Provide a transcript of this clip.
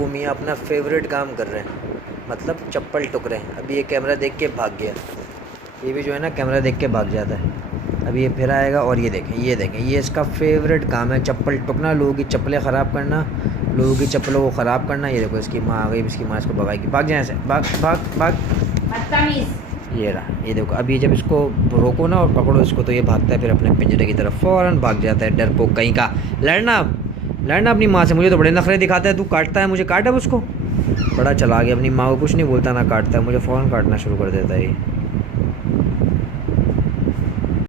अबू मियाँ अपना फेवरेट काम कर रहे हैं, मतलब चप्पल टुक रहे हैं। अभी ये कैमरा देख के भाग गया। ये भी जो है ना कैमरा देख के भाग जाता है। अभी ये फिर आएगा और ये देखें, ये देखें, ये इसका फेवरेट काम है, चप्पल टुकना, लोगों की चप्पलें ख़राब करना, लोगों की चप्पलों को ख़राब करना। ये देखो इसकी माँ आ गई, इसकी माँ इसको भगाएगी। भाग जाए ऐसे, भाग भाग भाग। बदतमीज। ये रहा, ये देखो। अभी जब इसको रोको ना और पकड़ो इसको तो ये भागता है फिर अपने पिंजरे की तरफ, फ़ौरन भाग जाता है, डरपोक कहीं का। लड़ना अब, लड़ना अपनी माँ से। मुझे तो बड़े नखरे दिखाता है, तू काटता है मुझे, काट अब उसको। बड़ा चला गया, अपनी माँ को कुछ नहीं बोलता ना काटता है, मुझे फ़ौरन काटना शुरू कर देता है ये।